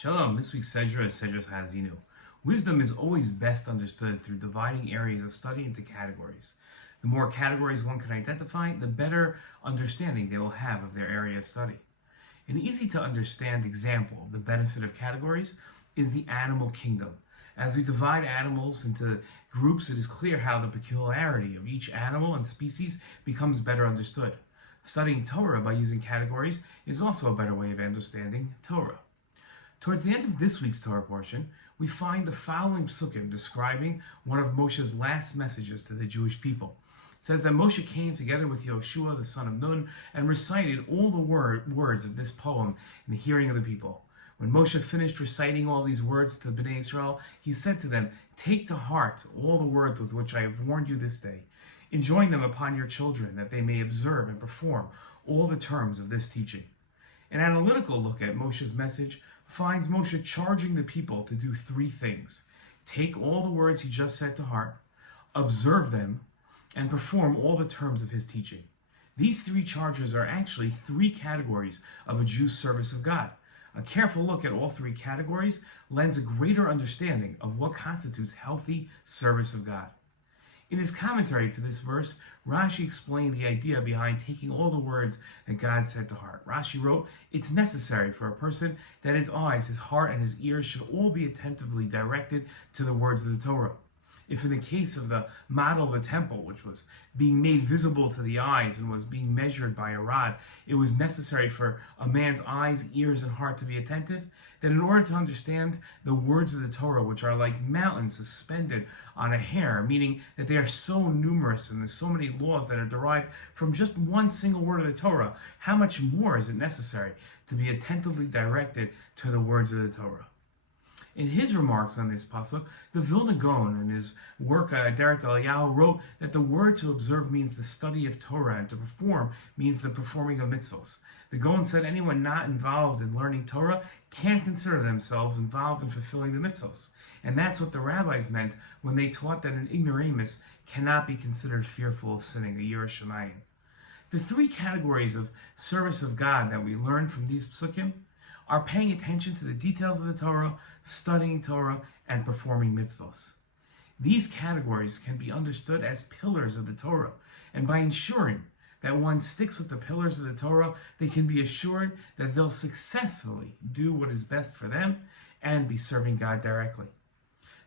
Shalom, this week's Sedra is Sedra Haazinu. Wisdom is always best understood through dividing areas of study into categories. The more categories one can identify, the better understanding they will have of their area of study. An easy to understand example of the benefit of categories is the animal kingdom. As we divide animals into groups, it is clear how the peculiarity of each animal and species becomes better understood. Studying Torah by using categories is also a better way of understanding Torah. Towards the end of this week's Torah portion, we find the following psukim describing one of Moshe's last messages to the Jewish people. It says that Moshe came together with Yoshua, the son of Nun, and recited all the words of this poem in the hearing of the people. When Moshe finished reciting all these words to Bnei Israel, he said to them, "Take to heart all the words with which I have warned you this day. Enjoin them upon your children, that they may observe and perform all the terms of this teaching." An analytical look at Moshe's message finds Moshe charging the people to do three things: take all the words he just said to heart, observe them, and perform all the terms of his teaching. These three charges are actually three categories of a Jew's service of God. A careful look at all three categories lends a greater understanding of what constitutes healthy service of God. In his commentary to this verse, Rashi explained the idea behind taking all the words that God said to heart. Rashi wrote, "It's necessary for a person that his eyes, his heart, and his ears should all be attentively directed to the words of the Torah. If in the case of the model of the temple, which was being made visible to the eyes and was being measured by a rod, it was necessary for a man's eyes, ears, and heart to be attentive, then in order to understand the words of the Torah, which are like mountains suspended on a hair, meaning that they are so numerous and there's so many laws that are derived from just one single word of the Torah, how much more is it necessary to be attentively directed to the words of the Torah?" In his remarks on this pasuk, the Vilna Gaon, in his work Deret Eliyahu, wrote that the word to observe means the study of Torah, and to perform means the performing of mitzvos. The Gaon said anyone not involved in learning Torah can't consider themselves involved in fulfilling the mitzvos. And that's what the rabbis meant when they taught that an ignoramus cannot be considered fearful of sinning, a Yireh Shamayim. The three categories of service of God that we learn from these psukim are paying attention to the details of the Torah, studying Torah, and performing mitzvos. These categories can be understood as pillars of the Torah, and by ensuring that one sticks with the pillars of the Torah, they can be assured that they'll successfully do what is best for them and be serving God directly.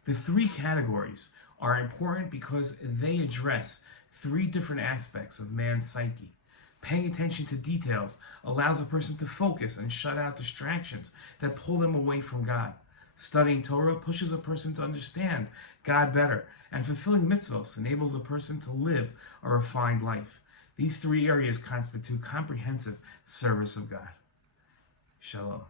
The three categories are important because they address three different aspects of man's psyche. Paying attention to details allows a person to focus and shut out distractions that pull them away from God. Studying Torah pushes a person to understand God better, and fulfilling mitzvos enables a person to live a refined life. These three areas constitute comprehensive service of God. Shalom.